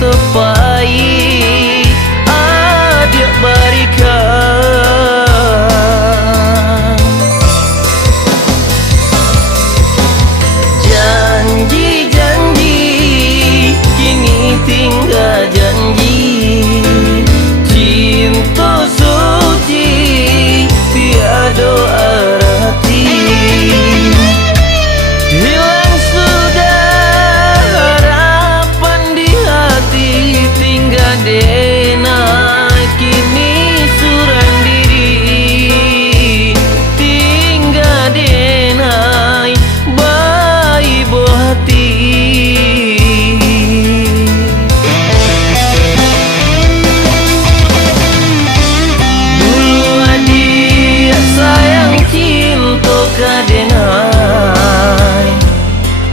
tepai adik berikan janji-janji, kini tinggal janji. Cinta suci tiada arti, hilang sudah harapan di hati. Tinggal denai kini surang diri, tinggal denai bayi buah hati. Dulu adik sayang cinta kadenai,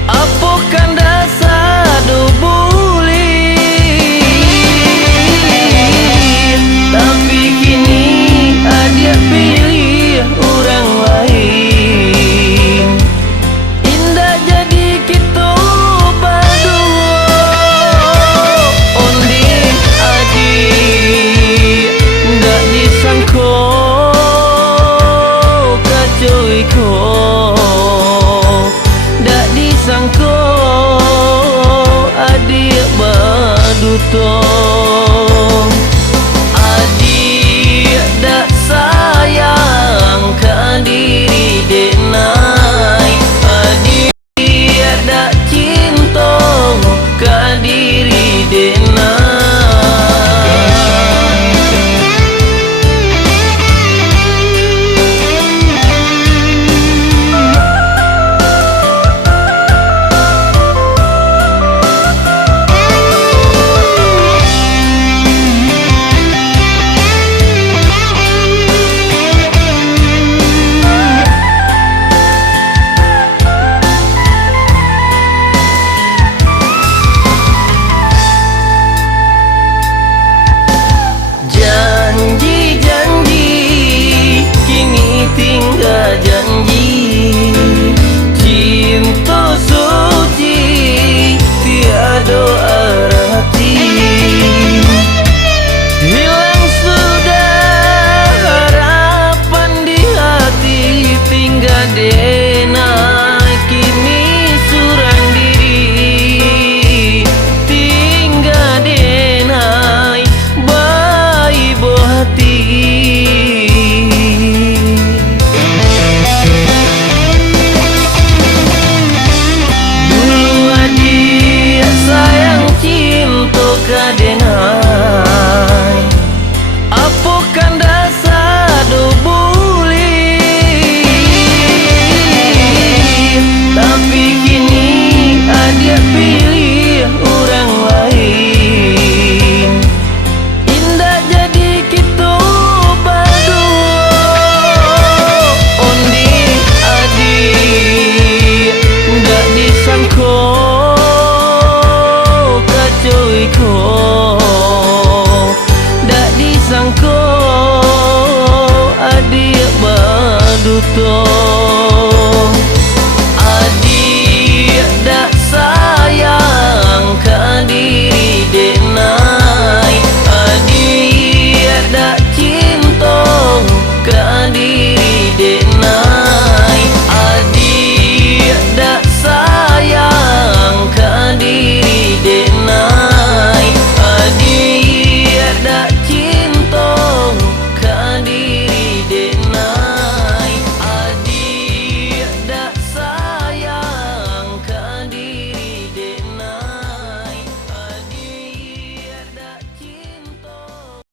apokan dasar do boleh. Tapi kini adik pilih orang lain, indah jadi kita berdua. Onde adik ndak disangka kacoiko, ndak disangka adik baduto.